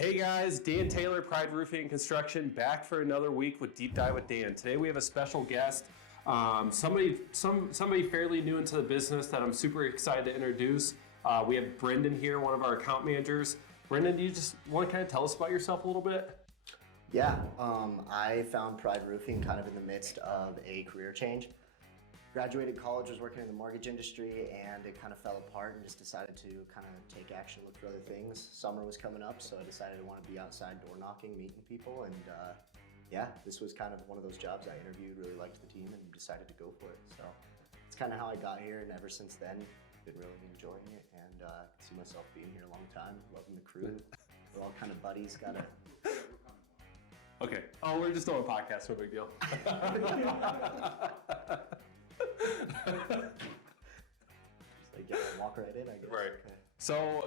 Hey guys, Dan Taylor, Pride Roofing and Construction, back for another week with Deep Dive with Dan. Today we have a special guest, somebody fairly new into the business that I'm super excited to introduce. We have Brendan here, one of our account managers. Brendan, do you just want to kind of tell us about yourself a little bit? Yeah, I found Pride Roofing kind of in the midst of a career change. Graduated college, was working in the mortgage industry, and it kind of fell apart and just decided to kind of take action, look for other things. Summer was coming up, so I decided I want to be outside door knocking, meeting people, and yeah, this was kind of one of those jobs I interviewed, really liked the team, and decided to go for it. So it's kind of how I got here, and ever since then, been really enjoying it, and see myself being here a long time, loving the crew. We're all kind of buddies, Okay. Oh, we're just doing a podcast, no big deal. Just like walk right in, I guess. Right. Okay.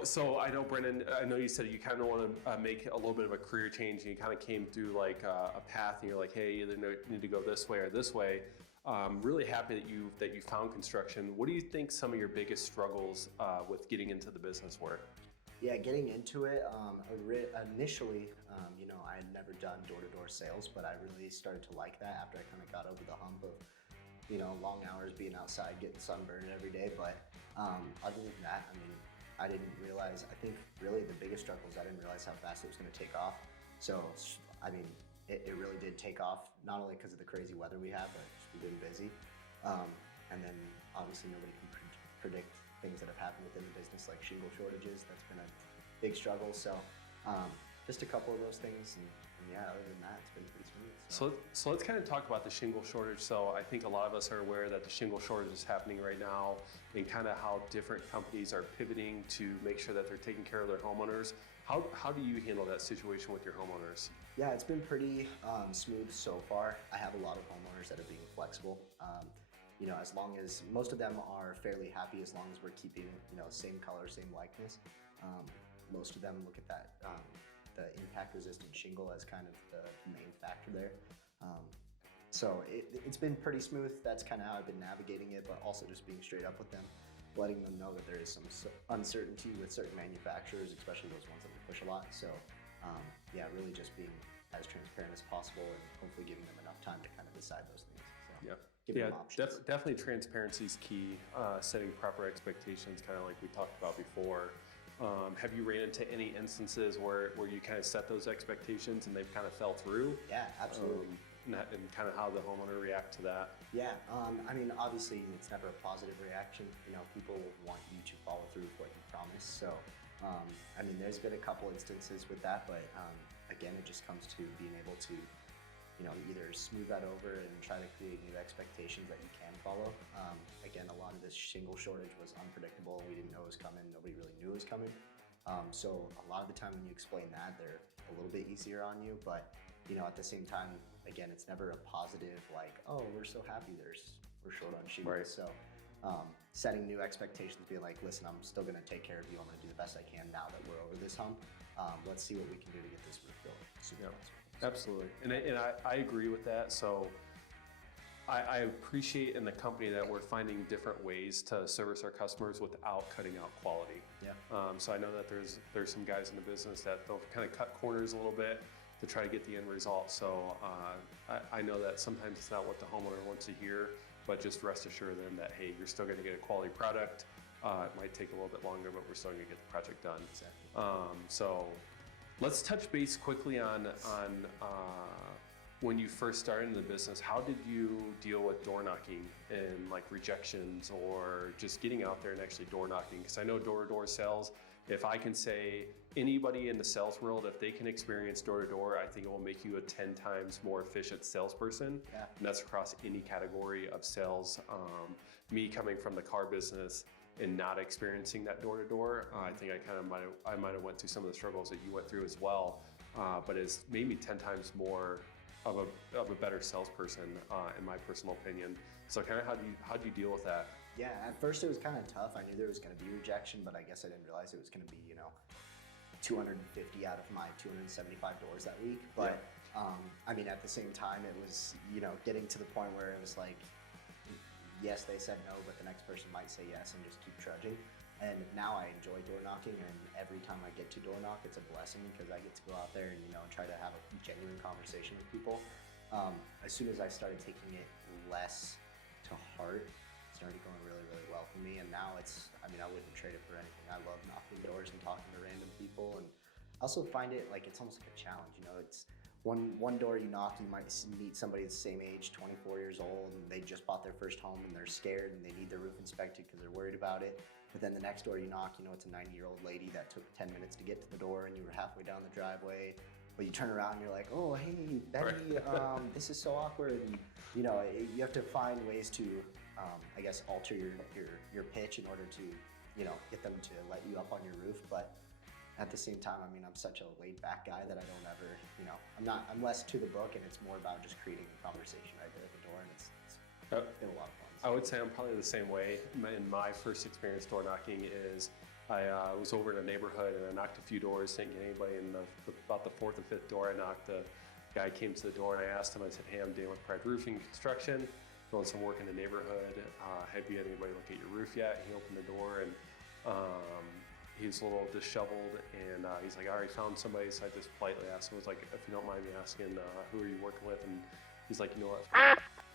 So I know, Brendan, I know you said you kind of want to make a little bit of a career change, and you kind of came through like a path, and you're like, hey, you either need to go this way or this way. Really happy that you found construction. What do you think some of your biggest struggles with getting into the business were? Yeah, getting into it, initially, I had never done door-to-door sales, but I really started to like that after I kind of got over the hump of, long hours being outside, getting sunburned every day. But other than that, I didn't realize, I think really the biggest struggle is I didn't realize how fast it was going to take off. So, it really did take off, not only because of the crazy weather we have, but just we've been busy. And then obviously nobody can predict things that have happened within the business, like shingle shortages. That's been a big struggle. So just a couple of those things, and yeah, other than that, it's been pretty smooth. So let's kind of talk about the shingle shortage. So I think a lot of us are aware that the shingle shortage is happening right now, and kind of how different companies are pivoting to make sure that they're taking care of their homeowners. How do you handle that situation with your homeowners? Yeah, it's been pretty smooth so far. I have a lot of homeowners that are being flexible. As long as most of them are fairly happy, as long as we're keeping, same color, same likeness. Most of them look at that, the impact resistant shingle as kind of the main factor there. So it's been pretty smooth. That's kind of how I've been navigating it, but also just being straight up with them, letting them know that there is some uncertainty with certain manufacturers, especially those ones that we push a lot. So yeah, really just being as transparent as possible and hopefully giving them enough time to kind of decide those things. So, definitely transparency is key. Setting proper expectations, kind of like we talked about before. Have you ran into any instances where you kind of set those expectations and they've kind of fell through? Yeah, absolutely. And kind of how the homeowner react to that? Yeah, obviously it's never a positive reaction. People want you to follow through with what you promise. So, there's been a couple instances with that, but again, it just comes to being able to, either smooth that over and try to create new expectations that you can follow. Again, a lot of this shingle shortage was unpredictable. We didn't know it was coming. Nobody really knew it was coming. So a lot of the time when you explain that, they're a little bit easier on you, but at the same time, again, it's never a positive like, oh, we're so happy we're short on shingles. Right. So setting new expectations, being like, listen, I'm still gonna take care of you. I'm gonna do the best I can now that we're over this hump. Let's see what we can do to get this roof built. Absolutely, and I agree with that. So I appreciate in the company that we're finding different ways to service our customers without cutting out quality. Yeah. So I know that there's some guys in the business that they'll kind of cut corners a little bit to try to get the end result. So I know that sometimes it's not what the homeowner wants to hear, but just rest assured them that, hey, you're still going to get a quality product. It might take a little bit longer, but we're still going to get the project done. Exactly. So let's touch base quickly on when you first started in the business. How did you deal with door knocking and like rejections, or just getting out there and actually door knocking? Because I know door-to-door sales, if I can say anybody in the sales world, if they can experience door-to-door, I think it will make you a 10 times more efficient salesperson. Yeah. And that's across any category of sales. Me coming from the car business and not experiencing that door-to-door, I think I might have went through some of the struggles that you went through as well. But it's made me 10 times more of a better salesperson, in my personal opinion. So kind of how do you deal with that? Yeah, at first it was kind of tough. I knew there was going to be rejection, but I guess I didn't realize it was going to be, 250 out of my 275 doors that week. But at the same time, it was, getting to the point where it was like, yes, they said no, but the next person might say yes and just keep trudging. And now I enjoy door knocking, and every time I get to door knock, it's a blessing because I get to go out there and, try to have a genuine conversation with people. As soon as I started taking it less to heart, it started going really, really well for me. And now I wouldn't trade it for anything. I love knocking doors and talking to random people. And I also find it like it's almost like a challenge. It's one door you knock, you might meet somebody the same age, 24 years old, and they just bought their first home and they're scared and they need their roof inspected because they're worried about it. But then the next door you knock, it's a 90-year-old lady that took 10 minutes to get to the door and you were halfway down the driveway. But you turn around and you're like, oh, hey, Betty, this is so awkward. And, you have to find ways to, I guess, alter your pitch in order to, get them to let you up on your roof. But at the same time, I'm such a laid back guy that I don't ever, I'm less to the book, and it's more about just creating a conversation right there at the door. And it's been a lot of fun. I would say I'm probably the same way. In my first experience door knocking is I was over in a neighborhood and I knocked a few doors, didn't get anybody. And about the fourth or fifth door I knocked, the guy came to the door and I asked him, I said, hey, I'm dealing with Pride Roofing Construction, doing some work in the neighborhood. Have you had anybody look at your roof yet? He opened the door and he was a little disheveled and he's like, I already found somebody. So I just politely asked him, I was like, if you don't mind me asking, who are you working with? And he's like, you know what?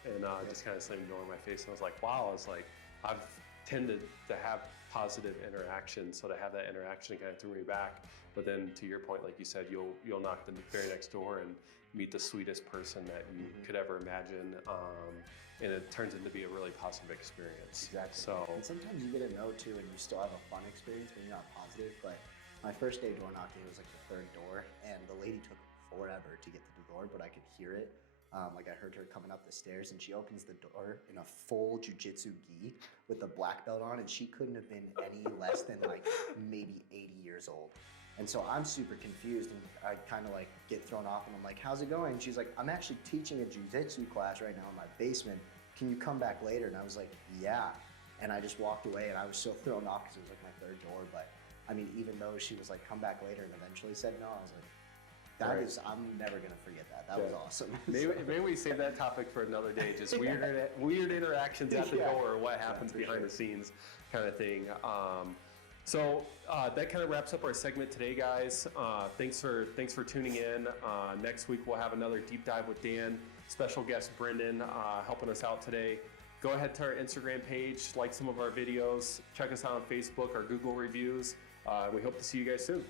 And just kind of slammed the door in my face. And I was like, wow. I was like, I've tended to have positive interaction, so to have that interaction kind of threw me back. But then to your point, like you said, you'll knock the very next door and meet the sweetest person that you could ever imagine, and it turns into be a really positive experience. Exactly. So, and sometimes you get a no too, and you still have a fun experience, but you're not positive. But my first day door knocking was like the third door, and the lady took forever to get to the door, but I could hear it. I heard her coming up the stairs, and she opens the door in a full jiu-jitsu gi with a black belt on, and she couldn't have been any less than like maybe 80 years old. And so I'm super confused, and I kind of like get thrown off, and I'm like, how's it going? And she's like, I'm actually teaching a jiu-jitsu class right now in my basement. Can you come back later? And I was like, yeah. And I just walked away, and I was so thrown off because it was like my third door. But even though she was like, come back later, and eventually said no, I was like, I'm never gonna forget that. That was awesome. Maybe we save that topic for another day. Just weird interactions at the door, what happens behind the scenes, kind of thing. So that kind of wraps up our segment today, guys. Thanks for tuning in. Next week we'll have another deep dive with Dan. Special guest Brendan helping us out today. Go ahead to our Instagram page, like some of our videos, check us out on Facebook, our Google reviews. We hope to see you guys soon.